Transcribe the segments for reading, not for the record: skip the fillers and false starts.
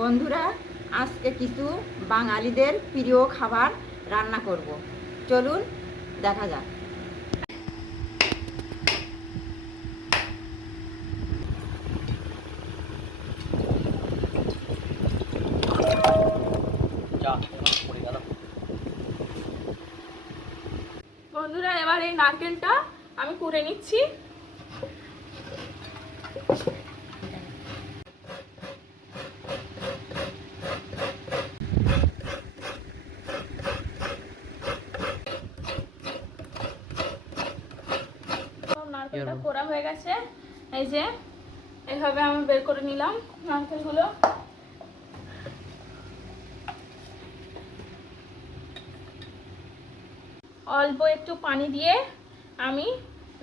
বন্ধুরা, আজকে কিছু বাঙালিদের প্রিয় খাবার রান্না করব। চলুন দেখা যাক। বন্ধুরা, এবার এই নারকেলটা আমি কুড়ে নিচ্ছি। নারকেলটা কোড়া হয়ে গেছে, এই যে এইভাবে আমি বের করে নিলাম নারকেলগুলো। অল্প একটু পানি দিয়ে আমি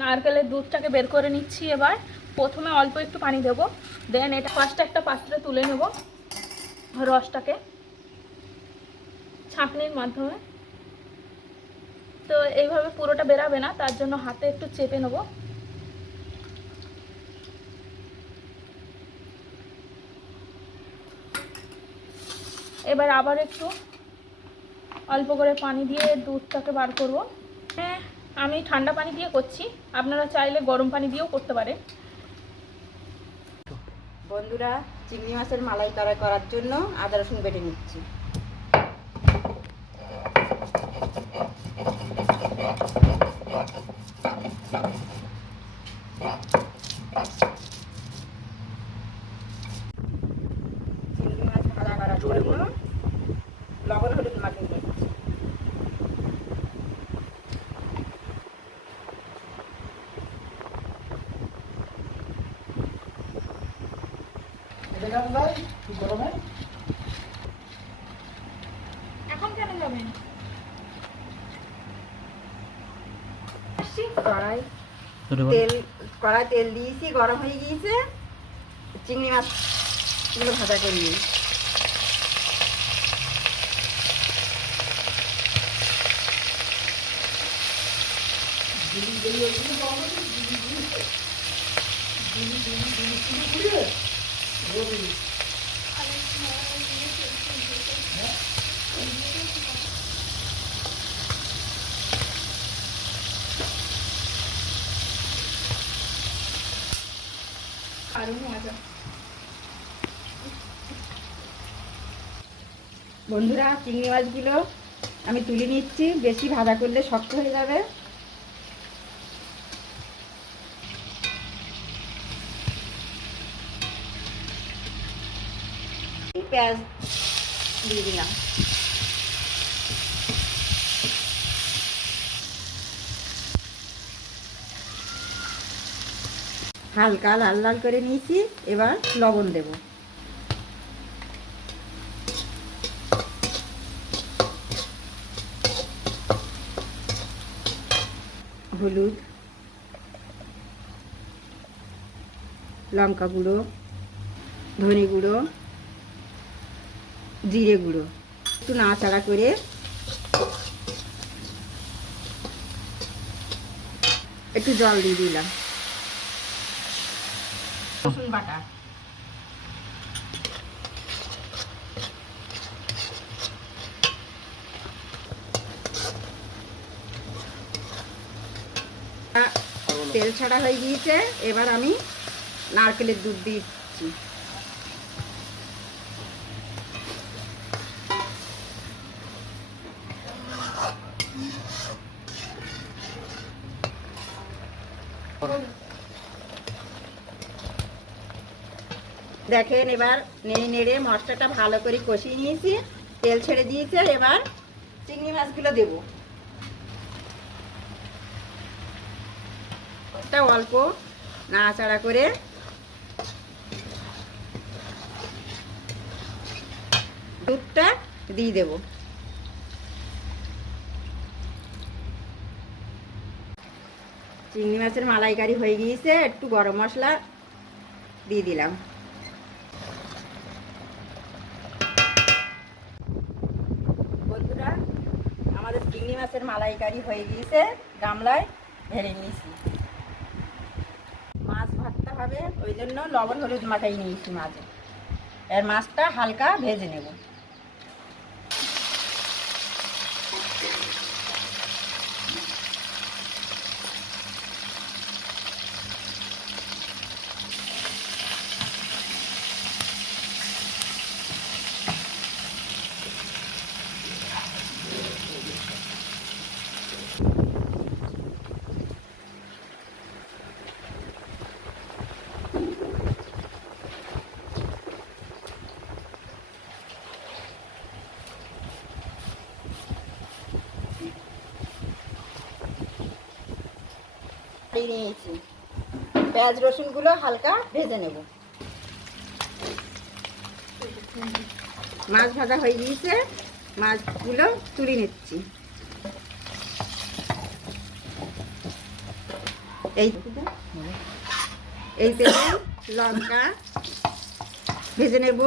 নারকেলের দুধটাকে বের করে নিচ্ছি। এবার প্রথমে অল্প একটু পানি দেবো, দেন এটা ফার্স্ট একটা পাত্রে তুলে নেব রসটাকে ছাঁকনির মাধ্যমে। তো এইভাবে পুরোটা বেরাবে না, তার জন্য হাতে একটু চেপে নেব। এবার আবার একটু অল্প করে পানি দিয়ে দুধটাকে বার করব। হ্যাঁ, আমি ঠান্ডা পানি দিয়ে করছি, আপনারা চাইলে গরম পানি দিয়েও করতে পারেন। বন্ধুরা, চিংড়ি মাছের মালাইকারি করার জন্য আদা রসুন বেটে নিচ্ছি। চিংড়ি মাছ ভাজা করার জন্য লবণ হলুদ মাখিয়ে নিচ্ছি। এখন কেন যাবেন? কড়াই তেল দিয়েছি, গরম হয়ে গিয়েছে। চিংড়ি মাছগুলো ভাজা করে নিই। বন্ধুরা, চিংড়ি মাছগুলো আমি তুলে নিচ্ছি, বেশি ভাজা করলে শক্ত হয়ে যাবে। পেঁয়াজ দিয়ে দিলাম। হালকা লাল লাল করে নিয়েছি, এবার লবণ দেব। হলুদ, লঙ্কা গুঁড়ো, ধনে গুঁড়ো, জিরে গুঁড়ো একটু নাড়াচাড়া করে একটু জল দিয়ে দিলাম। রসুন বাটা, তেল ছাড়া হয়ে গিয়েছে। এবার আমি নারকেলের দুধ দিচ্ছি। দেখেন, এবার নেড়ে নেড়ে মশলাটা ভালো করে কষিয়ে নিয়েছি, তেল ছেড়ে দিয়েছে। এবার চিংড়ি মাছগুলো দেব। অল্প নাড়াচাড়া করে দুধটা দিয়ে দেব। চিংড়ি মাছের মালাইকারি হয়ে গিয়েছে, একটু গরম মশলা দিয়ে দিলাম। বন্ধুরা, আমাদের চিংড়ি মাছের মালাইকারি হয়ে গিয়েছে, গামলায় ঢেলে নিয়েছি। মাছ ভাতটা হবে, ওই জন্য লবণ হলুদ মাখাই নিয়েছি মাছে। এর মাছটা হালকা ভেজে নেব। নিয়েছি, পেঁয়াজ রসুনগুলো হালকা ভেজে নেব। মাছ ভাজা হয়ে গিয়েছে, মাছগুলো তুলে নিচ্ছি। এই তেলে লঙ্কা ভেজে নেব,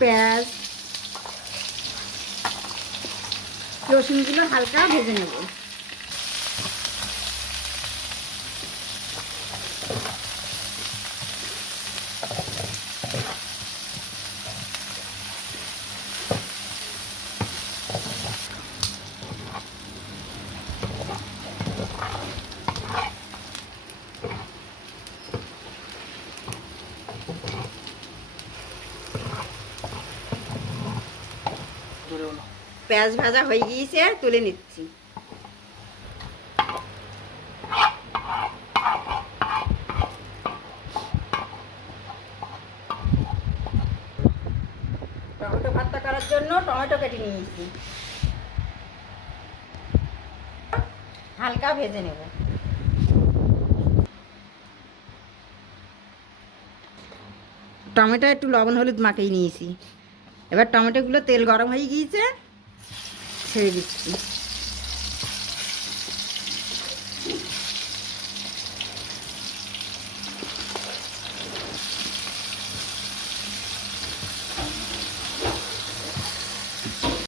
পেঁয়াজ রসুনগুলো হালকা ভেজে নেব। পেঁয়াজ ভাজা হয়ে গিয়েছে, তুলে নিচ্ছি। টমেটো ভর্তা করার জন্য টমেটো কেটে নিয়েছি, হালকা ভেজে নেব। টমেটো একটু লবণ হলুদ মাখিয়ে নিয়েছি। এবার টমেটোগুলো তেল গরম হয়ে গিয়েছে, ছেড়ে দিচ্ছি।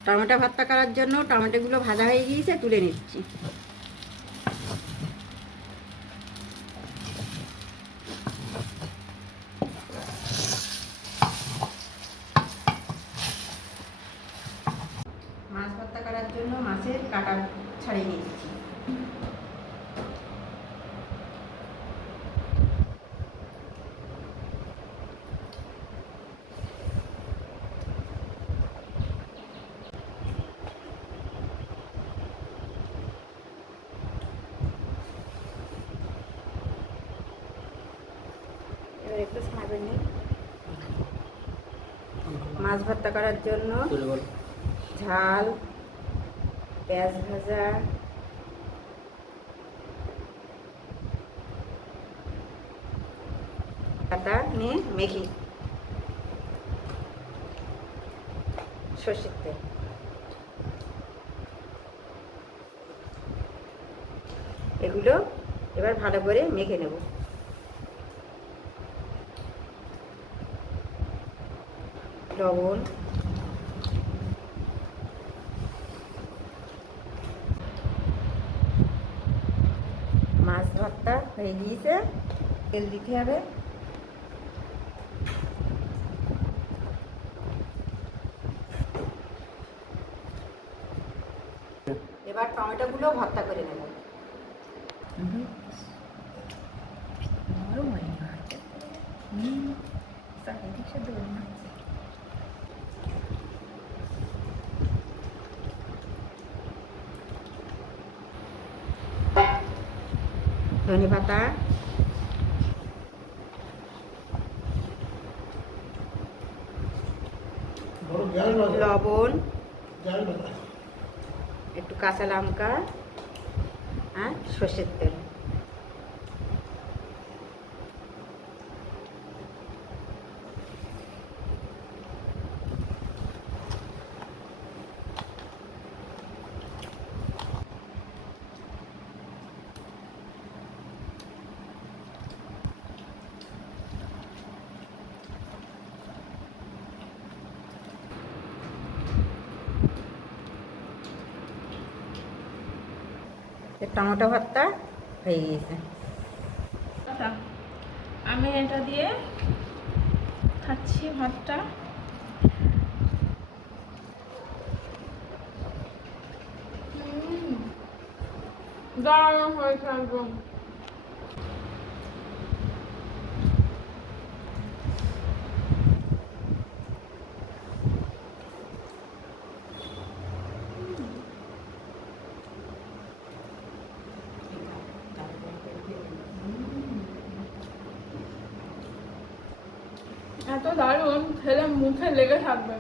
টমেটো ভর্তা করার জন্য টমেটোগুলো ভাজা হয়ে গিয়েছে, তুলে নিচ্ছি। মাছ ভর্তা করার জন্য মাছের কাটা ছাড়িয়ে নিচ্ছি। এবার একটু ছাড়বেন নি। মাছ ভর্তা করার জন্য ঝাল, পেঁয়াজ ভাজা, পাতা নিয়ে মেখে সর্ষের তেল, এগুলো এবার ভালো করে মেখে নেব। লবণ, মাছ ভর্তা হয়ে গিয়েছে, তেল দিতে হবে। এবার টমেটোগুলো ভর্তা করে নেব। ধনে পাতা, লবণ, একটু কাঁচা লঙ্কা আর সর্ষের তেল। টমেটো ভর্তা হয়ে গিয়েছে। আচ্ছা, আমি এটা দিয়ে খাচ্ছি ভাতটা। দারুণ হয়েছে একদম। এত দারুণ, খেলে মুখে লেগে থাকবে।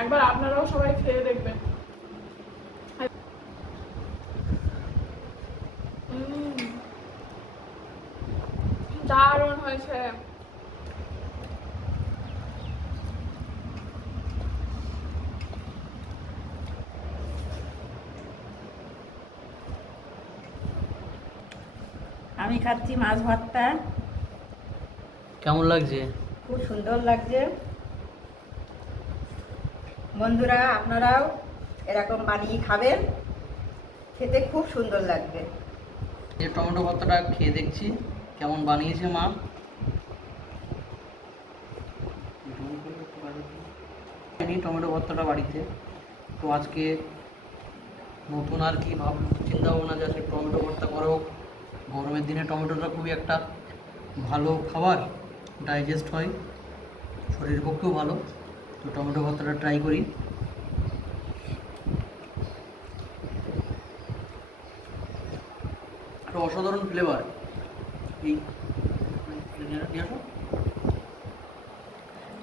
একবার আপনারাও সবাই খেয়ে দেখবেন। দারুণ হয়েছে। আমি খাচ্ছি মাছ ভর্তা। কেমন লাগছে? খুব সুন্দর লাগছে। বন্ধুরা আপনারাও এরকম বানিয়ে খাবেন, খেতে খুব সুন্দর লাগবে। এই টমেটো ভর্তাটা খেয়ে দেখছি কেমন বানিয়েছে মা। টমেটো ভর্তাটা বাড়িতে, তো আজকে নতুন আর কি চিন্তা ভাবনা যে আজকে টমেটো ভর্তা করা হোক। গরমের দিনে টমেটোটা খুবই একটা ভালো খাবার, ডাইজেস্ট হয়, শরীরের পক্ষেও ভালো। তো টমেটো ভর্তাটা ট্রাই করি। একটা অসাধারণ ফ্লেভার। এই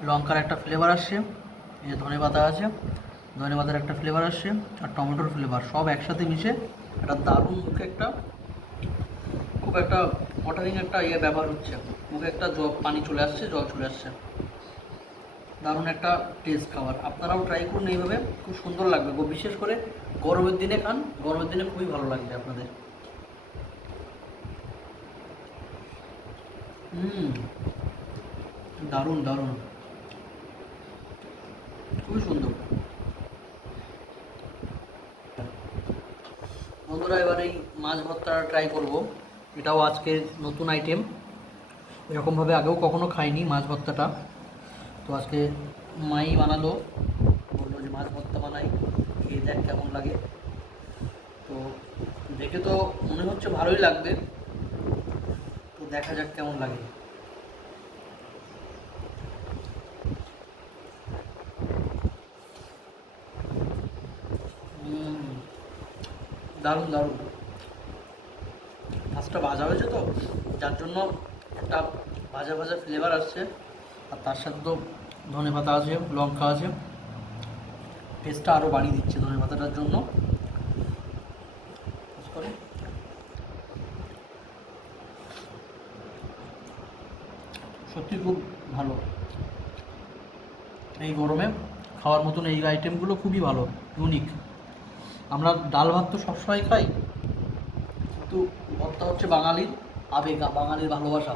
লঙ্কার একটা ফ্লেভার আসছে, এই যে ধনে পাতা আছে, ধনে পাতার একটা ফ্লেভার আসছে, আর টমেটোর ফ্লেভার সব একসাথে মিশে একটা দারুণ মুখে একটা খুব একটা ওয়াটারিং একটা ব্যাপার হচ্ছে। মুখে একটা পানি চলে আসছে, জল চলে আসছে। দারুণ একটা টেস্ট খাবার। আপনারাও ট্রাই করুন এইভাবে, খুব সুন্দর লাগবে। বিশেষ করে গরমের দিনে খান, গরমের দিনে খুবই ভালো লাগবে আপনাদের। দারুণ দারুণ, খুবই সুন্দর। বন্ধুরা এবার এই মাছ ভর্তা ট্রাই করব। এটাও আজকে নতুন আইটেম, এরকমভাবে আগেও কখনো খাইনি মাছ ভর্তাটা। তো আজকে মাই বানালো, বললো যে মাছ ভর্তা বানাই, খেয়ে দেখ কেমন লাগে। তো দেখে তো মনে হচ্ছে ভালোই লাগবে, তো দেখা যাক কেমন লাগে। দারুণ দারুণ। মাছটা ভাজা হয়েছে তো, যার জন্য একটা ভাজা ভাজা ফ্লেভার আসছে, আর তার সাথে তো ধনে পাতা আছে, লঙ্কা আছে, টেস্টটা আরও বাড়িয়ে দিচ্ছে ধনে পাতাটার জন্য। সত্যি খুব ভালো, এই গরমে খাওয়ার মতন এই আইটেমগুলো খুবই ভালো, ইউনিক। আমরা ডাল ভাত তো সবসময় খাই, কিন্তু ভর্তা হচ্ছে বাঙালির আবেগ, বাঙালির ভালোবাসা।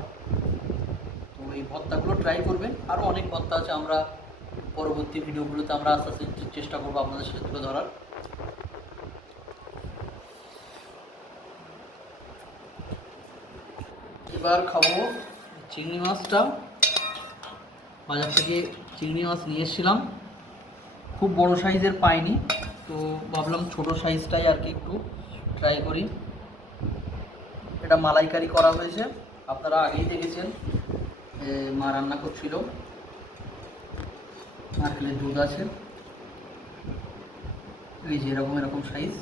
তো এই ভর্তাগুলো ট্রাই করবেন। আরও অনেক ভর্তা আছে, আমরা পরবর্তী ভিডিওগুলোতে আমরা আস্তে আস্তে চেষ্টা করবো আপনাদের সাথে তুলে ধরার। এবার খাবো চিংড়ি মাছটা। বাজার থেকে চিংড়ি মাছ নিয়ে এসেছিলাম, খুব বড় সাইজের পাইনি, তো ভাবলাম ছোট সাইজটাই আর কি একটু ট্রাই করি। এটা মালাইকারি করা হয়েছে, আপনারা আগেই দেখেছেন মা রান্না করছিল। নারকেলের দুধ আছে, এই যে এরকম এরকম সাইজ,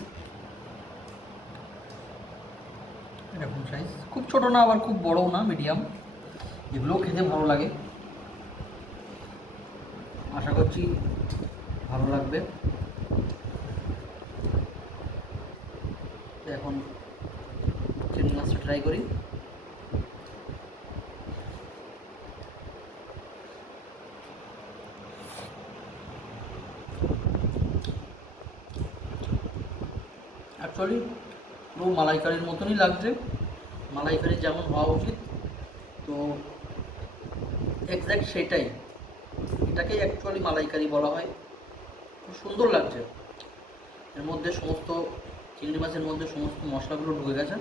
এরকম সাইজ, খুব ছোট না আবার খুব বড়ও না, মিডিয়াম। এগুলোও খেতে ভালো লাগে, আশা করছি ভালো লাগবে। এখন চিংড়ি মাছটা ট্রাই করি। অ্যাকচুয়ালি পুরো মালাইকারির মতনই লাগছে, মালাইকারি যেমন হওয়া উচিত, তো এক্স্যাক্ট সেটাই। এটাকেই অ্যাকচুয়ালি মালাইকারি বলা হয়। খুব সুন্দর লাগছে, এর মধ্যে সমস্ত চিংড়ি মাছের মধ্যে সমস্ত মশলাগুলো ঢুকে গেছে।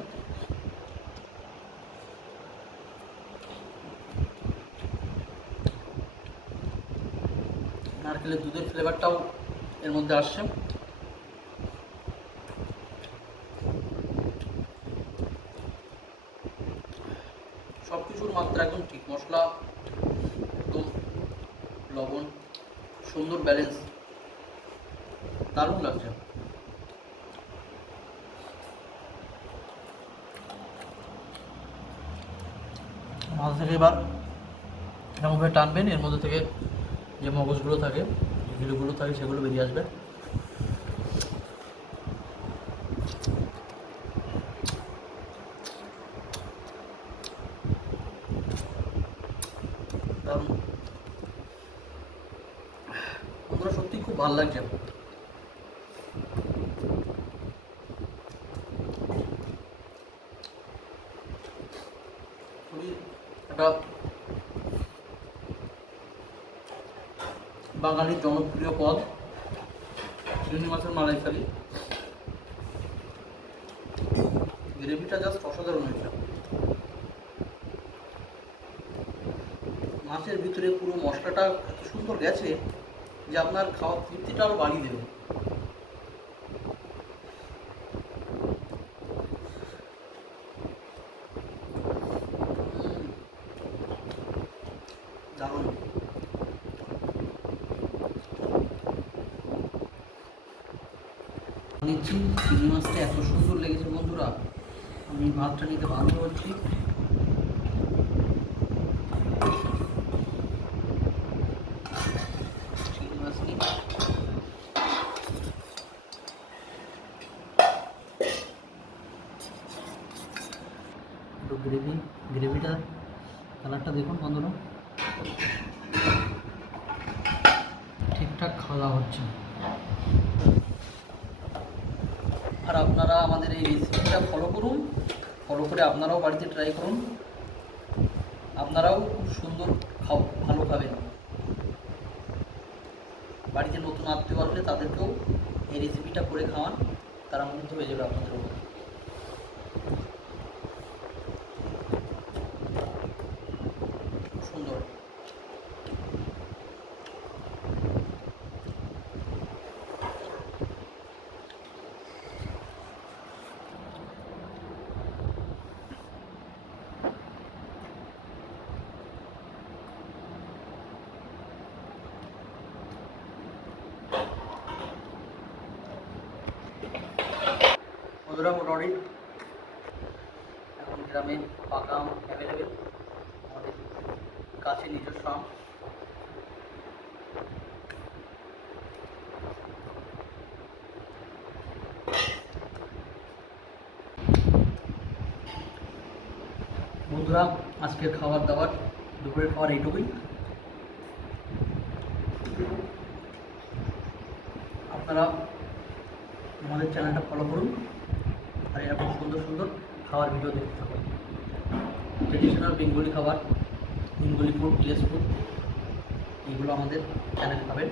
নারকেলের দুধের ফ্লেভারটাও এর মধ্যে আসছে। সব কিছুর মাত্রা একদম ঠিক, মশলা একদম, লবণ, সুন্দর ব্যালেন্স, দারুণ লাগছে। মাথা থেকে এবার এমনভাবে টানবেন, এর মধ্যে থেকে যে মগজগুলো থাকে, যে গিলুগুলো থাকে, সেগুলো বেরিয়ে আসবে। দারুণ বন্ধুরা, সত্যি খুব ভালো লাগছে। খুবই একটা বাঙালির জনপ্রিয় পদ চিংড়ি মাছের মালাইকারি। গ্রেভিটা জাস্ট অসাধারণ হয়েছে। মাছের ভিতরে পুরো মশলাটা এত সুন্দর গেছে যে আপনার খাওয়ার তৃপ্তিটা আরও বাড়িয়ে দেবে। দারুণ। নিচ্ছি, চিংড়ি মাছটা এত সুন্দর লেগেছে বন্ধুরা, আমি ভাতটা নিতে বাধ্য হচ্ছি। চিংড়ি মাছ নিই। একটু গ্রেভিটা কালারটা দেখুন বন্ধুরা, ঠিকঠাক খাওয়া হচ্ছে। আর আপনারা আমাদের এই রেসিপিটা ফলো করুন, ফলো করে আপনারাও বাড়িতে ট্রাই করুন, আপনারাও খুব সুন্দর ভালো খাবেন। বাড়িতে নতুন আত্মীয় আসলে তাদেরকেও এই রেসিপিটা করে খাওয়ান, তারা মুগ্ধ হয়ে যাবে আপনাদের উপর। সুন্দর। বন্ধুরা, মোটামুটি এখন গ্রামে পাকা আম অ্যাভেলেবেল, আমাদের কাছে নিজস্ব আম। বন্ধুরা, আজকের খাবার দাবার, দুপুরের খাবার এইটুকুই। আপনারা আমাদের চ্যানেলটা ফলো করুন আর এরকম সুন্দর সুন্দর খাবার ভিডিও দেখতে থাকুন। ট্রেডিশনাল বেঙ্গলি খাবার, বেঙ্গলি ফুড, ভিলেজ ফুড, এগুলো আমাদের চ্যানেলে পাবেন।